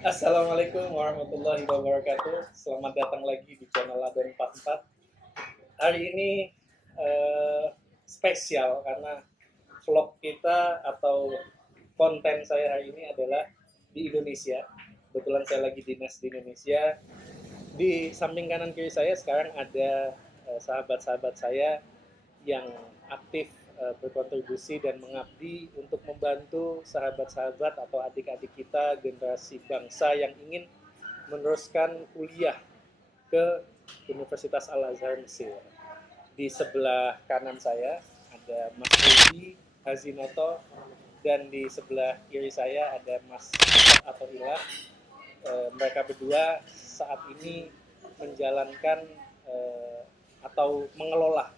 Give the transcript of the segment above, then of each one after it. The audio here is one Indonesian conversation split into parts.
Assalamualaikum warahmatullahi wabarakatuh. Selamat datang lagi di channel Ladan 44. Hari ini spesial karena vlog kita atau konten saya hari ini adalah di Indonesia. Kebetulan saya lagi dinas di Indonesia. Di samping kanan kiri saya sekarang ada sahabat-sahabat saya yang aktif berkontribusi dan mengabdi untuk membantu sahabat-sahabat atau adik-adik kita generasi bangsa yang ingin meneruskan kuliah ke Universitas Al-Azhar Mesir. Di sebelah kanan saya ada Mas Rudi Hazinoto dan di sebelah kiri saya ada Mas atau Ilah. Mereka berdua saat ini menjalankan atau mengelola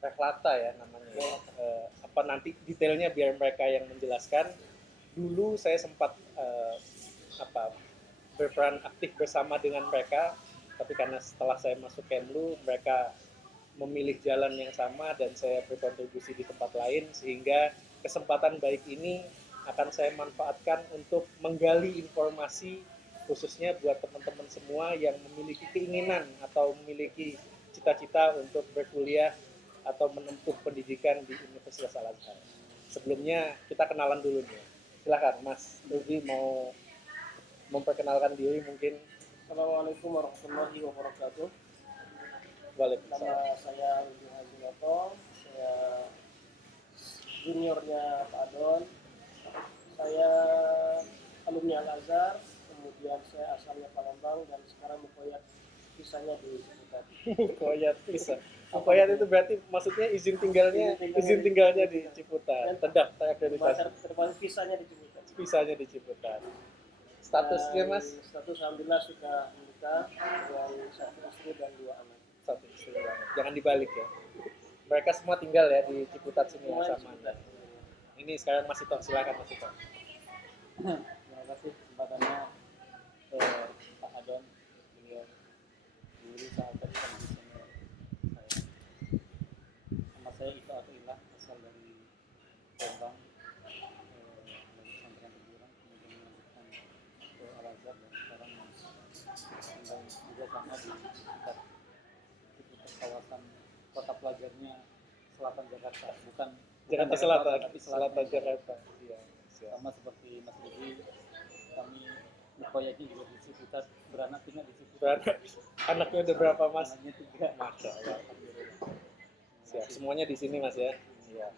Reklata ya namanya ya. Apa nanti detailnya biar mereka yang menjelaskan. Dulu saya sempat apa berperan aktif bersama dengan mereka, tapi karena setelah saya masuk Kemlu mereka memilih jalan yang sama dan saya berkontribusi di tempat lain, sehingga kesempatan baik ini akan saya manfaatkan untuk menggali informasi khususnya buat teman-teman semua yang memiliki keinginan atau memiliki cita-cita untuk berkuliah atau menempuh pendidikan di Universitas Al-Azhar. Sebelumnya kita kenalan dulu nih. Silakan Mas Rudi mau memperkenalkan diri mungkin. Assalamualaikum warahmatullahi wabarakatuh. Waalaikumsalam. Nama saya Rudi Hazinoto. Saya juniornya Pak Adon. Saya alumni Al-Azhar. Kemudian saya asalnya Palembang dan sekarang mengkoyak visanya di Ciputat. Koyat bisa. Koyat itu berarti maksudnya izin tinggalnya di Ciputat. Terdaftar terakreditasi. Termasuk visanya di Ciputat. Visanya di Ciputat. Statusnya Mas? Status alhamdulillah sudah menikah dengan satu istri dan dua anak. Satu istri banget. Jangan dibalik ya. Mereka semua tinggal ya di Ciputat sini ya sama Anda. Ini sekarang Mas Ito, silakan Mas Ito. Terima kasih kesempatannya Pak Adon. Beliau dulu sangat terkenal di sini saya. Nama saya Ito Atilah, asal dari Palembang, dari pesantren Teguran, kemudian melanjutkan ke Al-Azhar dan sekarang tinggal juga sama di sekitar kawasan kota pelajarnya Selatan Jakarta, bukan Jakarta Selatan, tapi Selatan Jakarta. Iya, sama seperti Mas Budi, kami proyeknya juga di Ciputat, beranak tinggal di Ciputat. Anaknya udah berapa Mas? Anaknya 3. Masya Allah. Siap. Semuanya di sini Mas ya. Iya.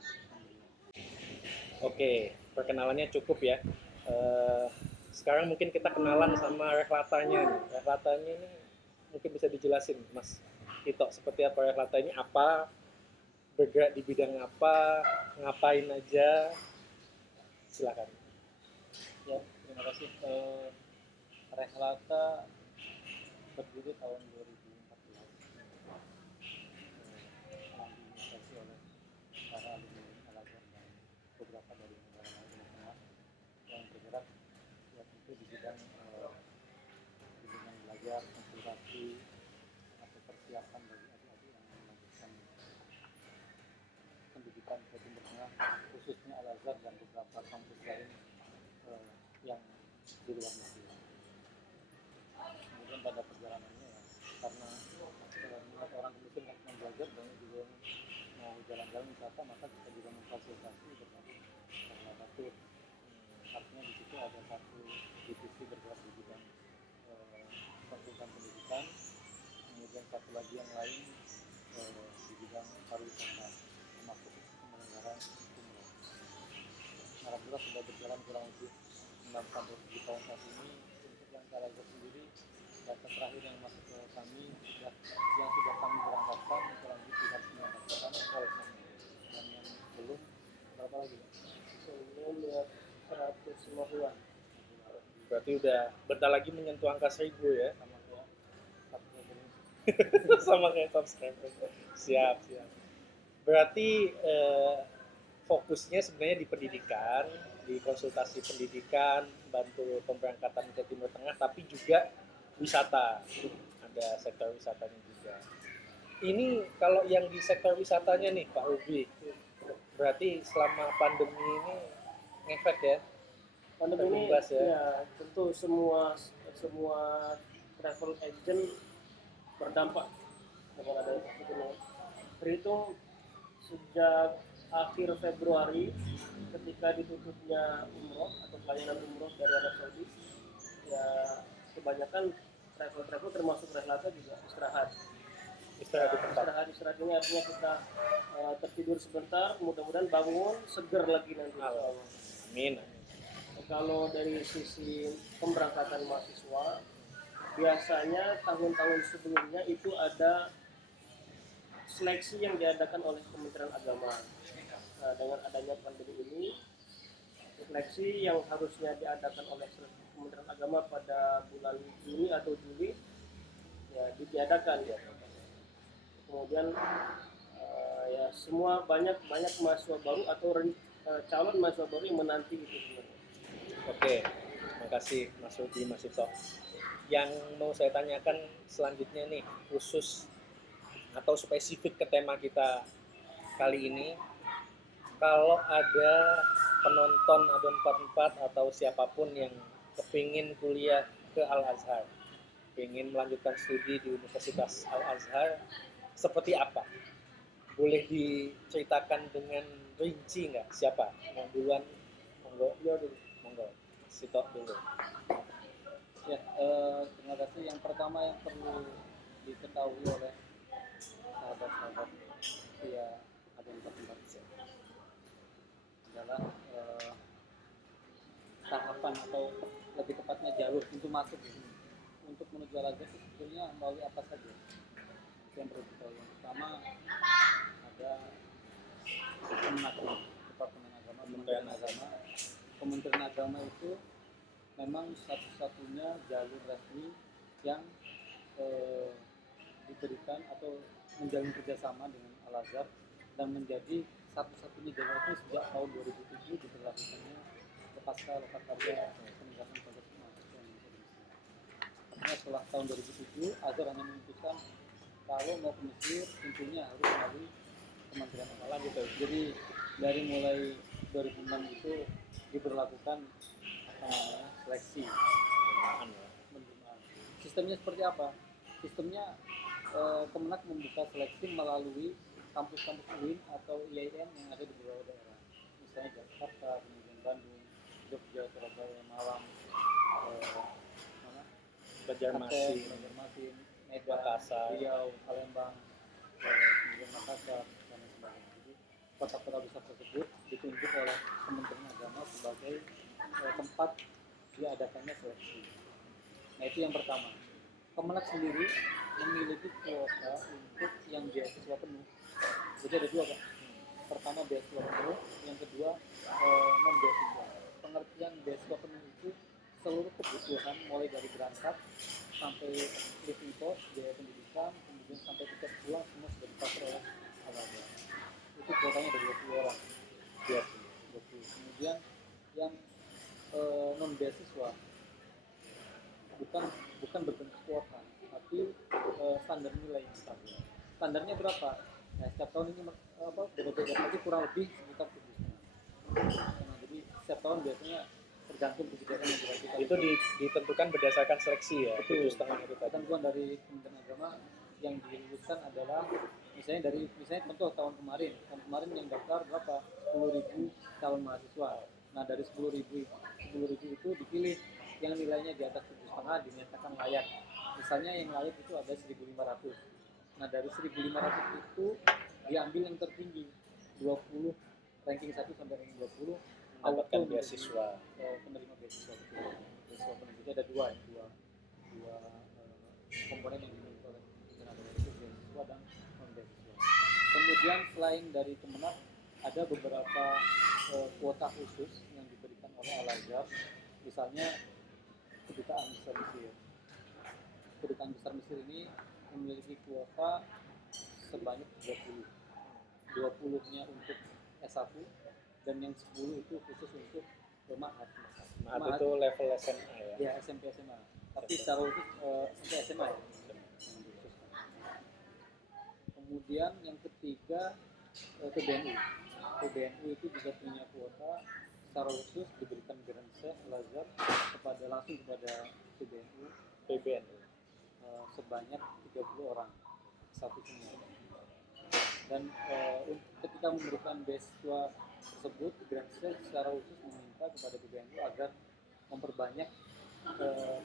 Oke, perkenalannya cukup ya. Sekarang mungkin kita kenalan sama reklatanya. Reklatanya ini mungkin bisa dijelasin Mas Ito seperti apa reklata ini, apa, bergerak di bidang apa, ngapain aja, silakan. Ya, terima kasih. Reklata berdiri tahun 2014, diinisiasi oleh para alumni Al-Azhar dan beberapa dari negara lain di tengah yang bergerak ya tentu di bidang belajar, konsultasi atau persiapan bagi adik-adik yang melanjutkan pendidikan ke Timur Tengah, khususnya Al-Azhar dan beberapa kampus lain yang di luar negeri. Kemudian pada perjalanannya ya, karena minat orang muslim yang mau belajar, banyak juga yang mau jalan-jalan wisata, maka kita juga memfasilitasi berbagai laboratorium. Artinya di situ ada satu divisi bergerak di bidang konsultan pendidikan, kemudian satu lagi yang lain di bidang pariwisata, termasuk penyelenggaraan umroh. Alhamdulillah sudah berjalan kurang lebih 6-7 tahun saat ini. Untuk yang Al-Azhar sendiri, data terakhir yang masuk ke kami yang sudah kami berangkatkan kurang lebih 390 orang, dan yang belum berapa lagi? Belum ya 150-an. Berarti udah bentar lagi menyentuh angka 1000 ya. Sama kayak subscriber. Sama kayak subscriber. Siap. Berarti fokusnya sebenarnya di pendidikan, di konsultasi pendidikan, bantu pemberangkatan ke Timur Tengah, tapi juga wisata. Ada sektor wisatanya juga. Ini kalau yang di sektor wisatanya nih Pak Ubi, berarti selama pandemi ini ngefek ya? Pandemi ini terimbas ya. ya tentu semua travel agent berdampak dengan adanya COVID ini. Terhitung sejak akhir Februari ketika ditutupnya umroh atau pelayanan umroh dari Arab Saudi, ya kebanyakan travel termasuk Rehlata juga istirahat. Istirahat di tempat. Istirahat ini artinya kita tertidur sebentar, mudah-mudahan bangun seger lagi nanti. Amin. Kalau dari sisi pemberangkatan mahasiswa, biasanya tahun-tahun sebelumnya itu ada seleksi yang diadakan oleh Kementerian Agama. Nah, dengan adanya pandemi ini, seleksi yang harusnya diadakan oleh Kementerian Agama pada bulan Juni atau Juli ya ditiadakan. Kemudian ya semua banyak mahasiswa baru atau calon mahasiswa baru yang menanti itu sebenarnya. Oke, makasih Mas Rudi, Mas Ito. Yang mau saya tanyakan selanjutnya nih, khusus atau spesifik ke tema kita kali ini, kalau ada penonton Adon 44 atau siapapun yang kepingin kuliah ke Al-Azhar, ingin melanjutkan studi di Universitas Al-Azhar, seperti apa? Boleh diceritakan dengan rinci nggak? Siapa? Mau duluan? Monggo. Monggo. Sitok dulu. Ya, terima kasih. Yang pertama yang perlu diketahui oleh sahabat-sahabat ya ada 44 adalah tahapan atau lebih tepatnya jalur pintu masuk untuk menuju Al-Azhar itu sebetulnya melalui apa saja. Itu yang perlu diketahui. Yang pertama ada Departemen Agama. Kementerian Agama itu memang satu-satunya jalur resmi yang diberikan atau menjalin kerjasama dengan Al-Azhar dan menjadi satu-satunya jalur itu sejak tahun 2007 diberlakukannya pasca lokakarya penegakan tugas mahasiswa Indonesia. Artinya setelah tahun 2007 Azhar hanya memutuskan kalau mau ke Mesir tentunya harus melalui Kementerian Agama gitu. Jadi dari mulai 2006 itu diberlakukan seleksi penerimaan. Sistemnya seperti apa? Sistemnya Kemenak membuka seleksi melalui kampus-kampus UIN atau IAIN yang ada di beberapa daerah, misalnya Jakarta, kemudian Bandung, Jogja, Surabaya, Malang, Banjarmasin, Medan, Makassar, Riau, Palembang, kemudian Makassar dan sebagainya. Jadi kota-kota besar tersebut ditunjuk oleh Kementerian Agama sebagai tempat diadakannya seleksi. Nah itu yang pertama. Kemenak sendiri memiliki kuota untuk yang beasiswa penuh. Jadi ada dua, Pak. Pertama beasiswa penuh, yang kedua non beasiswa. Pengertian beasiswa penuh itu seluruh kebutuhan mulai dari berangkat sampai living cost, biaya pendidikan, kemudian sampai tiket pulang semua sudah dicover oleh Al-Azhar. Itu kuotanya ada 20 orang. 20. Kemudian yang non beasiswa bukan berbentuk kuota, tapi standar nilai misalnya. Standarnya berapa? Nah, setiap tahun ini beda-beda, tapi kurang lebih sekitar 7,5. Nah, jadi setiap tahun biasanya tergantung kebijakan yang dilakukan. Itu ditentukan berdasarkan seleksi ya. Betul. 7,5 itu tadi. Ketentuan dari Kementerian Agama yang diluluskan adalah misalnya contoh tahun kemarin yang daftar berapa? 10.000 calon mahasiswa. Nah, dari 10.000 itu dipilih yang nilainya di atas 7,5 dinyatakan layak. Misalnya yang layak itu ada 1.500. Nah, dari 1.500 itu diambil yang tertinggi 20, ranking 1 sampai ranking 20 mendapatkan beasiswa. Penerima beasiswa betul. Beasiswa penuh itu ada dua komponen yang dimiliki oleh Kementerian Agama, itu beasiswa dan non beasiswa. Kemudian selain dari Kemenak ada beberapa kuota khusus yang diberikan oleh Al-Azhar, misalnya Kedutaan Besar Mesir. Kedutaan Besar Mesir ini memiliki kuota sebanyak 20-nya untuk S1 dan yang 10 itu khusus untuk Ma'had. Ma'had itu level SMA ya? Ya, SMP SMA. Tapi secara khusus untuk SMA ya. Kemudian yang ketiga PBNU. PBNU itu juga punya kuota secara khusus diberikan grandshare Al-Azhar langsung kepada PBNU PBN. sebanyak 30 orang satu semua. Dan ketika memberikan beasiswa tersebut, grandshare secara khusus meminta kepada PBNU agar memperbanyak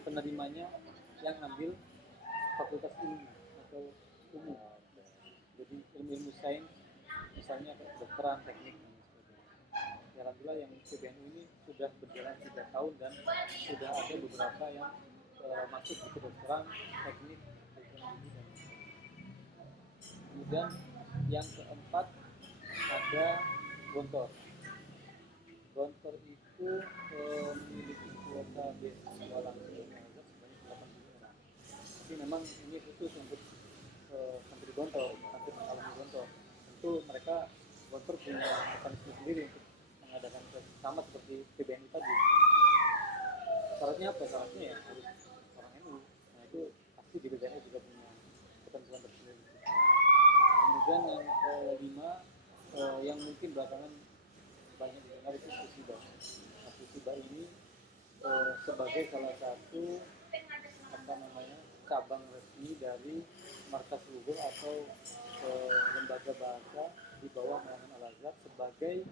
penerimanya yang ambil fakultas ilmu atau umum. Jadi ilmu sains, misalnya kedokteran, teknik dan sebagainya. Ya, alhamdulillah yang PBNU ini sudah berjalan 3 tahun dan sudah ada beberapa yang masuk di kedokteran, teknik, ekonomi dan kemudian yang keempat ada Gontor. Gontor itu memiliki kuota beasiswa langsung sebanyak 80 orang. Tapi memang ini khusus untuk santri Gontor, santri mengalami Gontor. Tentu mereka Gontor punya mekanisme sendiri untuk mengadakan sama seperti PBNU tadi. Syaratnya apa? Syaratnya ya harus orang NU. Nah itu pasti di PBNU juga punya ketentuan tersendiri. Kemudian yang kelima yang mungkin belakangan banyak didengar itu Fusiba. Nah, Fusiba ini sebagai salah satu cabang resmi dari Markas Luhur atau lembaga bahasa di bawah naungan Al-Azhar sebagai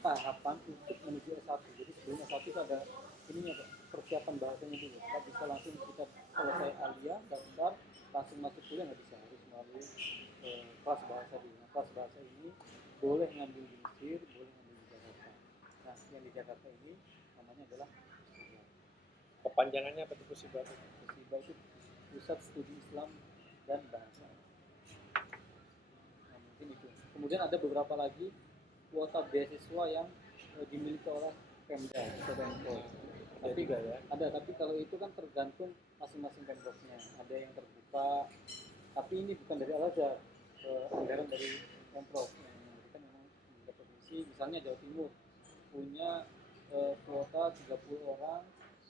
tahapan untuk menuju S1. Jadi sebelum S1 itu ada ininya Pak, persiapan bahasanya dulu. Kita bisa langsung kita selesai aliyah, daftar, langsung masuk kuliah nggak bisa, harus melalui kelas bahasa dulu. Nah, kelas bahasa ini boleh ngambil di Mesir, boleh ngambil di Jakarta. Nah, yang di Jakarta ini namanya adalah Fusiba. Kepanjangannya apa tuh Fusiba? Fusiba itu Pusat Studi Islam dan Bahasa. Nah, mungkin itu. Kemudian ada beberapa lagi kuota beasiswa yang dimiliki oleh Pemda atau Pemprov. Tapi ya. ada, tapi kalau itu kan tergantung masing-masing Pemprovnya. Ada yang terbuka, tapi ini bukan dari Al-Azhar, anggaran dari Pemprov yang memberikan memang di provinsi. Misalnya Jawa Timur punya kuota 30 orang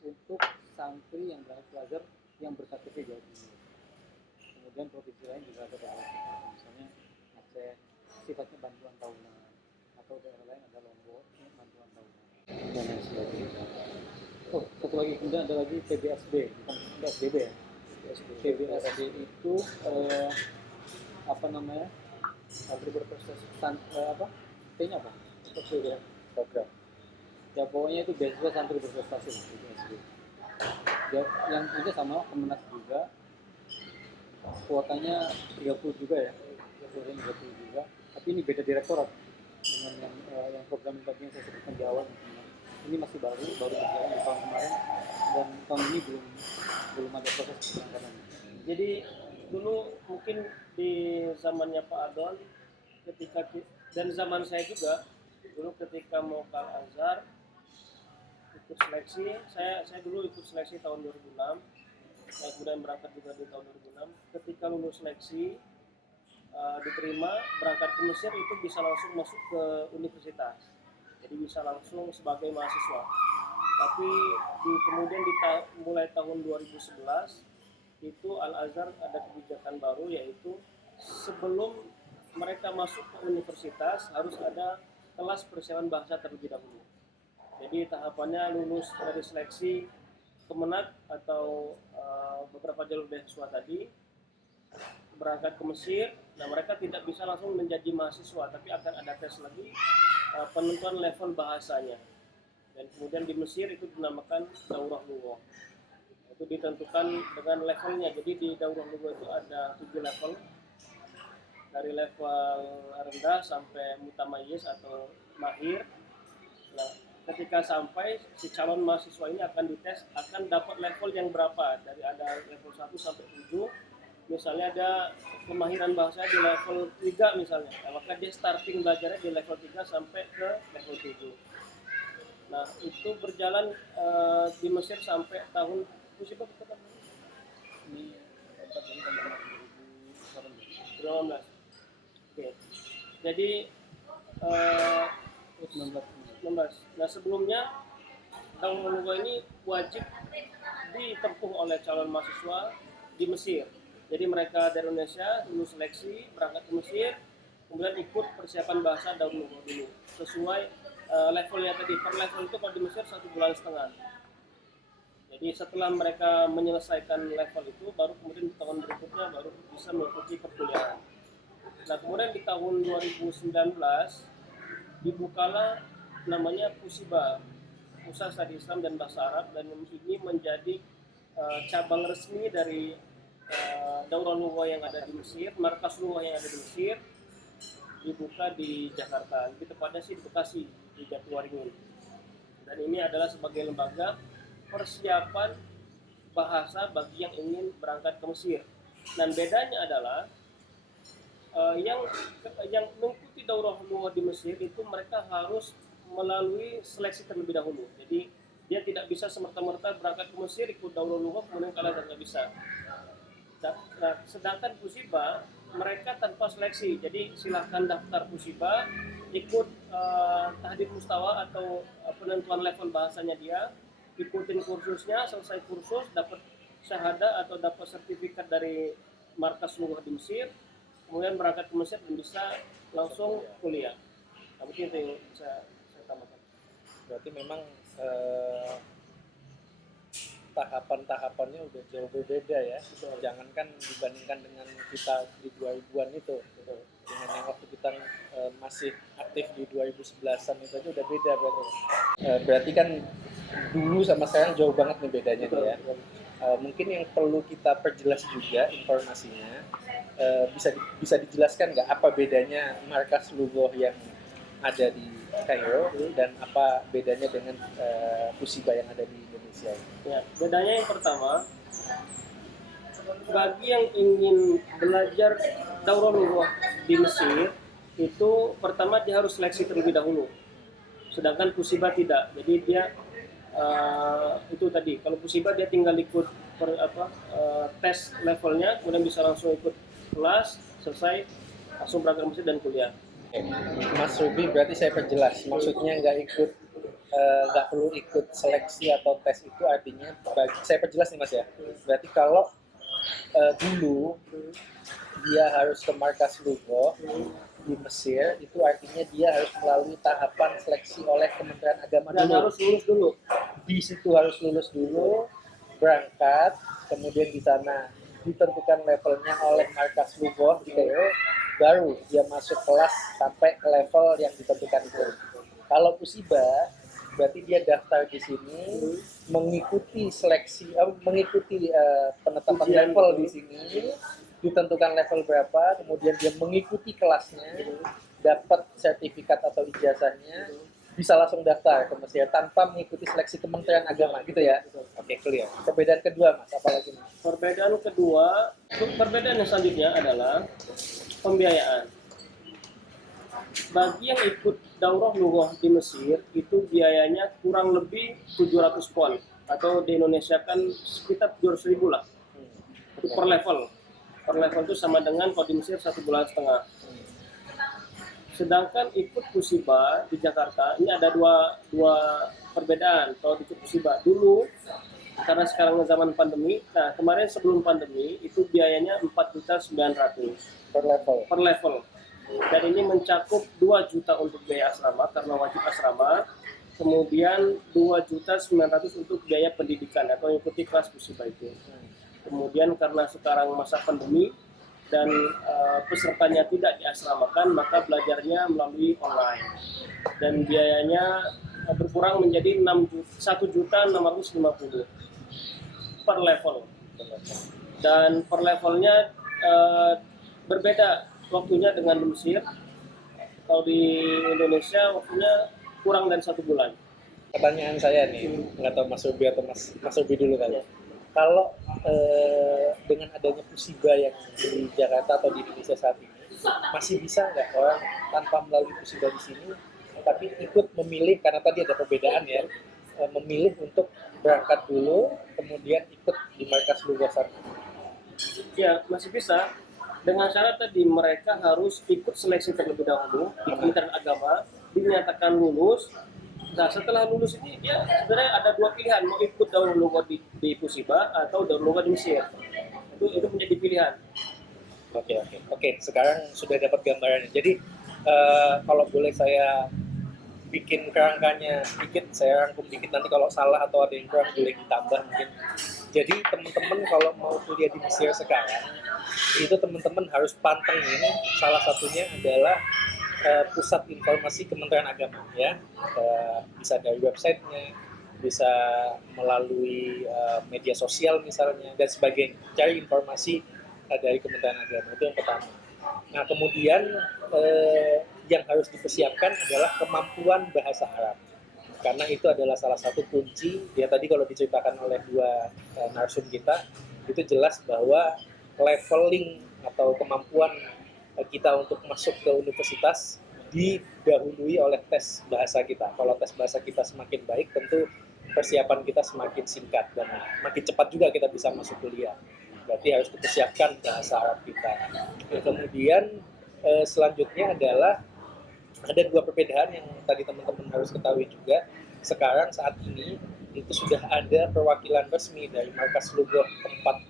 untuk santri yang berangkat ke Al-Azhar yang berKTP Jawa Timur. Kemudian provinsi lain juga ada beberapa, misalnya Aceh sifatnya bantuan tahunan, atau daerah lain ada Lombok bantuan tahunan dan lain sebagainya. Oh, satu lagi, kemudian ada lagi PBSB, bukan PSBB ya. PBSB itu apa namanya? Santri berprestasi. T-nya apa? Program. Ya pokoknya itu beasiswa santri berprestasi lah, PBSB. Ya, yang punya sama Kemenak juga, kuotanya 30 juga ya, kuotanya 30 juga. Tapi ini beda direktorat dengan yang program tadi yang saya sebutkan di awal. Ini masih baru berjalan di tahun kemarin dan tahun ini belum ada proses penangkapan. Jadi dulu mungkin di zamannya Pak Adon dan zaman saya juga dulu ketika mau ke Al-Azhar ikut seleksi, saya dulu ikut seleksi tahun 2006, saya kemudian berangkat juga di tahun 2006. Ketika lulus seleksi diterima berangkat ke Mesir itu bisa langsung masuk ke universitas, jadi bisa langsung sebagai mahasiswa. Tapi kemudian mulai tahun 2011 itu Al-Azhar ada kebijakan baru, yaitu sebelum mereka masuk ke universitas harus ada kelas persiapan bahasa terlebih dahulu. Jadi tahapannya lulus dari seleksi Kemenak atau beberapa jalur beasiswa tadi, berangkat ke Mesir. Nah, mereka tidak bisa langsung menjadi mahasiswa, tapi akan ada tes lagi penentuan level bahasanya. Dan kemudian di Mesir itu dinamakan daurah lugha. Itu ditentukan dengan levelnya. Jadi di daurah lugha itu ada 7 level. Dari level rendah sampai mutamayyiz atau mahir. Nah, ketika sampai si calon mahasiswa ini akan dites, akan dapat level yang berapa, dari ada level 1 sampai 7. Misalnya ada kemahiran bahasa di level 3 misalnya, nah, maka dia starting belajarnya di level 3 sampai ke level 7. Nah, itu berjalan di Mesir sampai tahun berapa ini? 2018. Oke. Jadi 19. Nah, sebelumnya daurah lugha ini wajib ditempuh oleh calon mahasiswa di Mesir. Jadi mereka dari Indonesia lulus seleksi, berangkat ke Mesir, kemudian ikut persiapan bahasa daurah lugha dulu sesuai levelnya tadi, per level itu kalau di Mesir 1,5 bulan. Jadi setelah mereka menyelesaikan level itu, baru kemudian di tahun berikutnya baru bisa mengikuti perkuliahan. Nah kemudian di tahun 2019 dibukalah namanya Pusiba, Pusat Studi Islam dan Bahasa Arab, dan ini menjadi cabang resmi dari Daurah Lughah yang ada di Mesir, markas Lughah yang ada di Mesir, dibuka di Jakarta, lebih tepatnya sih di Bekasi, di Jatiwaringin. Dan ini adalah sebagai lembaga persiapan bahasa bagi yang ingin berangkat ke Mesir. Dan bedanya adalah yang mengikuti daurah lughah di Mesir itu mereka harus melalui seleksi terlebih dahulu. Jadi dia tidak bisa semerta-merta berangkat ke Mesir ikut daurah lughah kemudian kalah, dan nggak bisa. Nah, sedangkan Pusiba mereka tanpa seleksi. Jadi silahkan daftar Pusiba, ikut tahdid mustawa atau penentuan level bahasanya dia, ikutin kursusnya, selesai kursus dapat syahada atau dapat sertifikat dari markas lughah di Mesir, kemudian berangkat ke Mesir dan bisa langsung kuliah. Nah, mungkin itu yang bisa saya tambahkan. Berarti memang tahapan-tahapannya udah jauh berbeda ya. Jangankan dibandingkan dengan kita di 2000-an itu. Dengan yang waktu kita masih aktif di 2011-an itu aja udah beda berarti. Berarti kan dulu sama sekarang jauh banget nih bedanya nih ya. Mungkin yang perlu kita perjelas juga informasinya, bisa dijelaskan nggak apa bedanya markas lughah yang ada di Kairo dan apa bedanya dengan Pusiba yang ada di Indonesia? Ya, bedanya yang pertama, bagi yang ingin belajar daurah lughah di Mesir itu pertama dia harus seleksi terlebih dahulu. Sedangkan Pusiba tidak. Jadi dia itu tadi, kalau Pusiba dia tinggal ikut tes levelnya, kemudian bisa langsung ikut kelas, selesai langsung berangkat ke Mesir dan kuliah. Mas Ruby, berarti saya perjelas, maksudnya nggak perlu ikut seleksi atau tes itu artinya, saya perjelas nih Mas ya, berarti kalau dulu dia harus ke markas lughah di Mesir, itu artinya dia harus melalui tahapan seleksi oleh Kementerian Agama Dan dulu. harus lulus dulu. Di situ harus lulus dulu, berangkat, kemudian di sana ditentukan levelnya oleh markas lughah di Kairo, baru dia masuk kelas sampai ke level yang ditentukan itu. Kalau Pusiba, berarti dia daftar di sini, mengikuti seleksi, mengikuti penetapan level di sini, ditentukan level berapa, kemudian dia mengikuti kelasnya, dapat sertifikat atau ijazahnya, bisa langsung daftar ke Mesir tanpa mengikuti seleksi Kementerian Agama, gitu ya? Oke, clear. Perbedaan kedua, Mas, apa lagi? Perbedaan yang selanjutnya adalah pembiayaan. Bagi yang ikut daurah lughah di Mesir itu biayanya kurang lebih 700 pon, atau di Indonesia kan sekitar 200.000 lah. Itu per level. Per level itu sama dengan kalau di Mesir 1,5 bulan. Sedangkan ikut Pusiba di Jakarta ini ada dua perbedaan. Kalau ikut Pusiba dulu, karena sekarang zaman pandemi, nah kemarin sebelum pandemi itu biayanya 4.900.000 per level. Dan ini mencakup 2 juta untuk biaya asrama karena wajib asrama, kemudian 2.900.000 untuk biaya pendidikan atau ikuti kelas Pusiba itu. Kemudian karena sekarang masa pandemi dan pesertanya tidak diasramakan, maka belajarnya melalui online dan biayanya berkurang menjadi 1.650.000 per level. Dan per levelnya berbeda waktunya dengan di Mesir. Kalau di Indonesia waktunya kurang dari 1 bulan. Pertanyaan saya nih, nggak tahu Mas Ruby atau Mas Ruby dulu kali. Kalau dengan adanya Pusiba yang di Jakarta atau di Indonesia saat ini, masih bisa nggak orang tanpa melalui Pusiba di sini, tapi ikut memilih, karena tadi ada perbedaan ya, memilih untuk berangkat dulu, kemudian ikut di markas lughah sana? Ya, masih bisa. Dengan syarat tadi mereka harus ikut seleksi terlebih dahulu di Kementerian Agama, dinyatakan lulus. Nah, setelah lulus ini dia sebenarnya ada 2 pilihan, mau ikut daurah lughah di Pusiba atau daurah lughah di Mesir. Itu menjadi pilihan. Oke. Sekarang sudah dapat gambarannya. Jadi kalau boleh saya bikin kerangkanya dikit, saya rangkum dikit, nanti kalau salah atau ada yang kurang boleh ditambah mungkin. Jadi teman-teman kalau mau kuliah di Mesir sekarang, itu teman-teman harus pantengin, salah satunya adalah pusat informasi Kementerian Agama ya. Bisa dari websitenya, bisa melalui media sosial misalnya dan sebagainya, cari informasi dari Kementerian Agama, itu yang pertama. Nah kemudian yang harus dipersiapkan adalah kemampuan bahasa Arab, karena itu adalah salah satu kunci ya. Tadi kalau diceritakan oleh dua narsum kita, itu jelas bahwa leveling atau kemampuan kita untuk masuk ke universitas didahului oleh tes bahasa kita. Kalau tes bahasa kita semakin baik, tentu persiapan kita semakin singkat dan makin cepat juga kita bisa masuk kuliah. Berarti harus dipersiapkan bahasa Arab kita. Dan kemudian selanjutnya adalah ada dua perbedaan yang tadi teman-teman harus ketahui juga. Sekarang saat ini itu sudah ada perwakilan resmi dari Markas Lughoh, tempat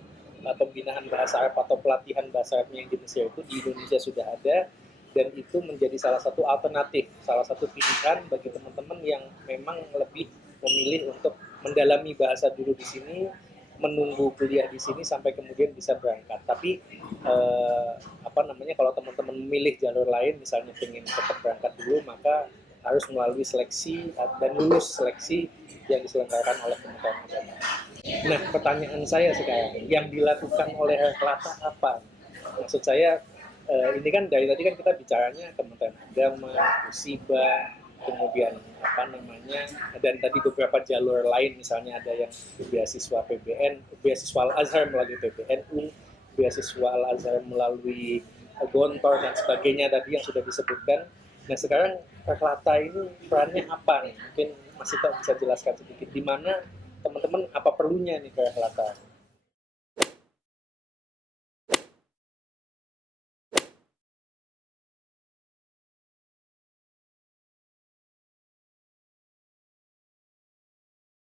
pembinaan bahasa Arab atau pelatihan bahasa Arabnya yang di Mesir itu di Indonesia sudah ada, dan itu menjadi salah satu alternatif, salah satu pilihan bagi teman-teman yang memang lebih memilih untuk mendalami bahasa dulu di sini, menunggu kuliah di sini sampai kemudian bisa berangkat. Tapi kalau teman-teman memilih jalur lain, misalnya ingin tetap berangkat dulu, maka harus melalui seleksi dan lulus seleksi yang diselenggarakan oleh Kementerian Agama. Nah, pertanyaan saya sekarang, yang dilakukan oleh Herlata apa? Maksud saya, ini kan dari tadi kan kita bicaranya Kementerian Agama, Usiba, kemudian dan tadi beberapa jalur lain, misalnya ada yang beasiswa PBN, beasiswa Al-Azhar melalui PBNU, beasiswa Al-Azhar melalui Gontor dan sebagainya tadi yang sudah disebutkan. Nah sekarang Herlata ini perannya apa nih? Mungkin Mas Ito bisa jelaskan sedikit, di mana teman-teman apa perlunya nih ke Herlata?